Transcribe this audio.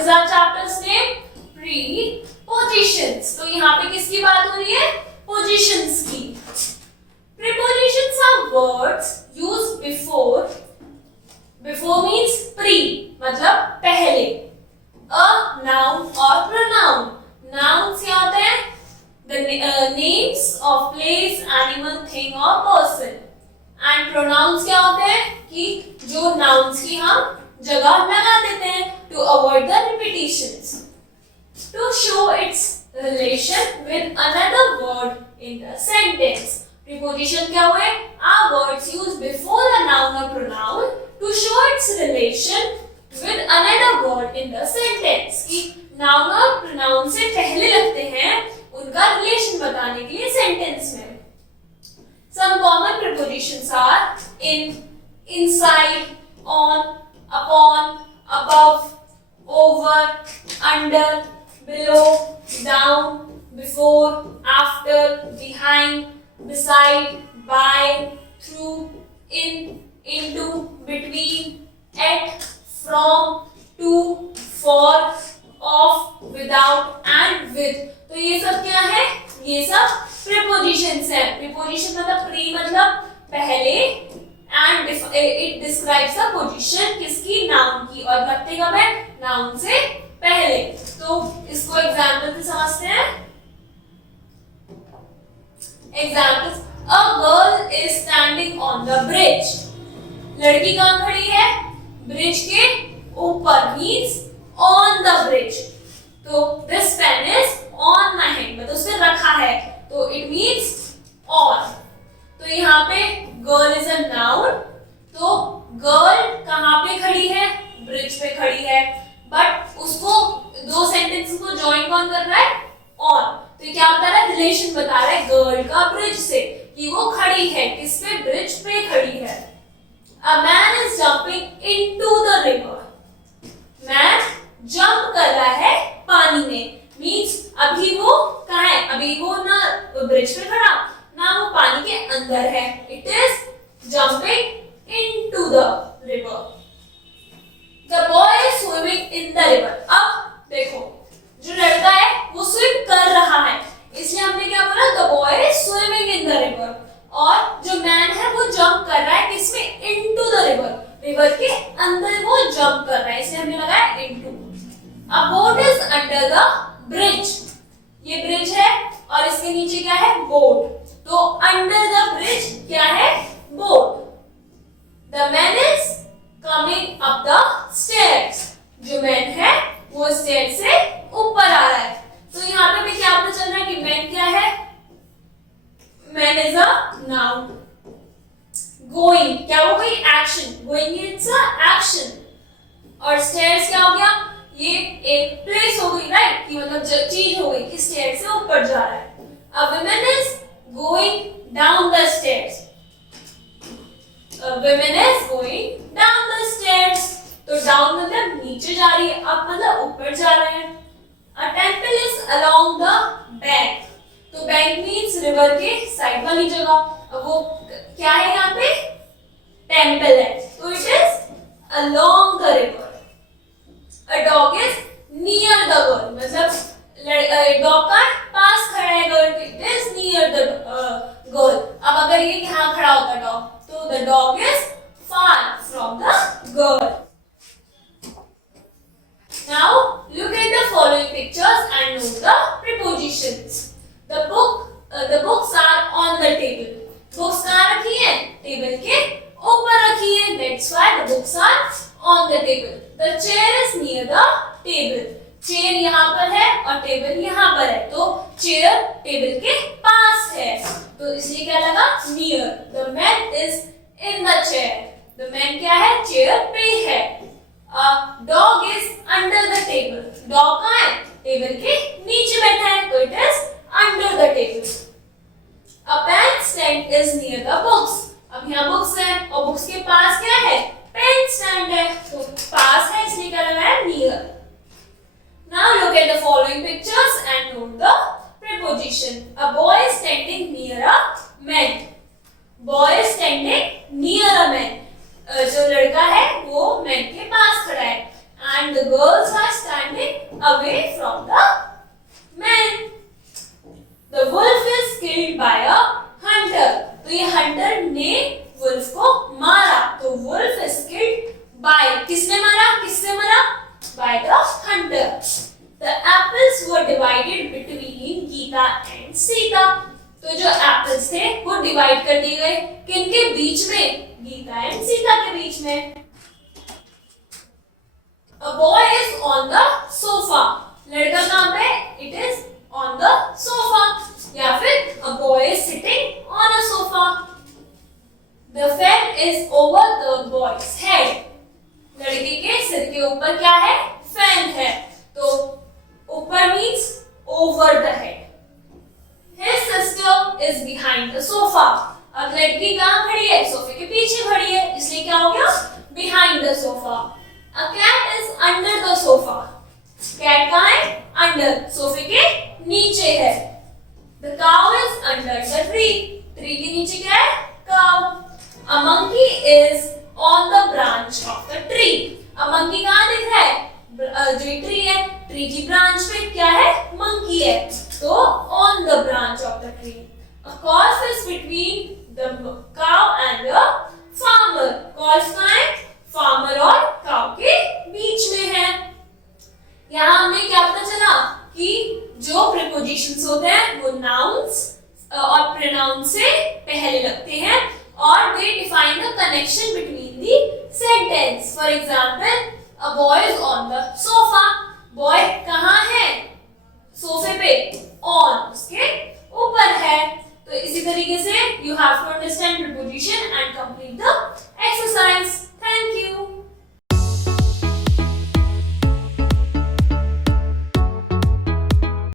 is our chapter's name? Prepositions. तो यहाँ पे किसकी बात हो रही है? Positions की. Prepositions are words used before. Before means pre, मतलब पहले. A noun or pronoun. Nouns क्या होते हैं? The names of place, animal, thing or person. And pronouns क्या होते हैं? कि जो nouns की हम जगह लगा देते हैं to avoid the repetitions. To show its relation with another word in the sentence. Preposition क्या हुए? Are words used before a noun or pronoun to show its relation with another word in the sentence. कि noun और pronoun से पहले लगते हैं उनका relation बताने के लिए sentence में. Some common prepositions are in, inside, on, upon, above, over, under, below, down, before, after, behind, beside, by, through, in, into, between, at, from, to, for, of, without and with. तो ये सब क्या है? ये सब prepositions हैं. Preposition मतलब pre मतलब पहले and it describes the position किसकी? noun की. और लगते कब है? noun से पहले. तो इसको एग्जाम्पल से समझते हैं. Examples. A girl is standing on the bridge. लड़की कहाँ खड़ी है? ब्रिज के ऊपर means on the bridge. तो this pen is on my hand, मतलब उसने रखा है तो it means on. तो यहाँ पे girl is a noun. तो girl कहाँ पे खड़ी है? ब्रिज पे खड़ी है. बट उसको दो सेंटेंस को ज्वाइन कौन कर रहा है? on. तो ये क्या बता रहा है? रिलेशन बता रहा है गर्ल का ब्रिज से कि वो खड़ी है किस पे? ब्रिज पे खड़ी है. A man is jumping into the river. Man jump कर रहा है पानी में. मीन्स अभी वो कहाँ है? अभी वो ना ब्रिज पे खड़ा ना वो पानी के अंदर है. It is jumping into the river. The boy is swimming in the river. अब देखो जो लड़का है वो स्विम कर रहा है इसलिए हमने क्या बोला? The boy is swimming in the river. और जो मैन है वो जंप कर रहा है किसमें? Into the river. रिवर के अंदर वो जंप कर रहा है इसलिए हमने लगाया into. A boat is under the bridge. ये ब्रिज है और इसके नीचे क्या है? बोट. तो अंडर द ब्रिज क्या है? Boat. The man is coming up the stairs. जो मैन है वो स्टेयर से ऊपर आ रहा है. तो यहाँ पे भी क्या पता चल रहा है कि मैन क्या है? Man is a noun. Going क्या हो गई? Action. Going it's a action. और स्टेयर्स क्या हो गया? ये एक प्लेस हो गई, राइट? कि मतलब चीज हो गई कि स्टेयर से ऊपर जा रहा है. A woman is going down the stairs. A woman is going down the stairs. तो down मतलब नीचे जा रही है, up मतलब ऊपर जा रहे हैं. A temple is along the bank. तो bank means river के साइड वाली जगह. अब वो क्या है यहाँ पे? टेम्पल है. तो it is along the river. A dog is near the girl. मतलब डॉग का पास खड़ा है गर्ल के. It is near the girl. अब अगर ये यहाँ खड़ा होता डॉग तो the dog is far from the girl. Now look at the following pictures and note the prepositions. The books are on the table. Books कहाँ रखी है? टेबल के ऊपर रखी है. That's why the books are on the table. The chair is near the table. Chair यहाँ पर है और टेबल यहाँ पर है तो चेयर टेबल के पास है तो इसलिए क्या लगा? near. The man is in the chair. The man क्या है? चेयर पे है. A dog is under the table. Dog कहाँ है? टेबल के नीचे बैठा है तो it is under the table. A pen stand is near the books. अब यहाँ बुक्स है और बुक्स के पास क्या है? पेन स्टैंड है तो पास है इसलिए क्या लगा है? near. Now look at the following pictures and note the preposition. A boy is standing near a man. Boy is standing near a man. जो लड़का है वो मैन के पास खड़ा है. and the girls are standing away from the men. The wolf is killed by a hunter. तो ये hunter ने wolf को मारा. तो wolf is killed by, किसने मारा? किससे मारा? By the hunter. The apples were divided between Geeta and Sita. तो जो एप्पल्स थे वो डिवाइड कर दिए गए किनके बीच में? गीता एंड सीता के बीच में. A boy is on the sofa. लड़का कहाँ पे? It is on the sofa. या फिर a boy is sitting on a sofa. The fan is over the boy's head. लड़के के सिर के ऊपर क्या है? फैन है. तो ऊपर means over the head. His sister is behind the sofa. अब लड़की कहाँ खड़ी है? सोफे के पीछे खड़ी है, इसलिए क्या हो गया? Behind the sofa. A cat is under the sofa. Cat कहाँ है? Under. सोफे के नीचे है. The cow is under the tree. Tree के नीचे क्या है? Cow. A monkey is on the branch of the tree. अब monkey कहाँ दिख रहा है? जो ट्री है, ट्री की ब्रांच पे क्या है? मंकी है. तो on the branch of the tree. A calf is between the cow and the farmer. Calf कहाँ है? Farmer और cow के बीच में है. यहाँ हमें क्या पता चला कि जो prepositions होते हैं वो nouns और pronouns से पहले लगते हैं और they define the connection between the sentence. For example, a boy is on the sofa. Boy कहाँ है? सोफे पे. On, उसके ऊपर है. तो इसी तरीके से you have to understand preposition and complete the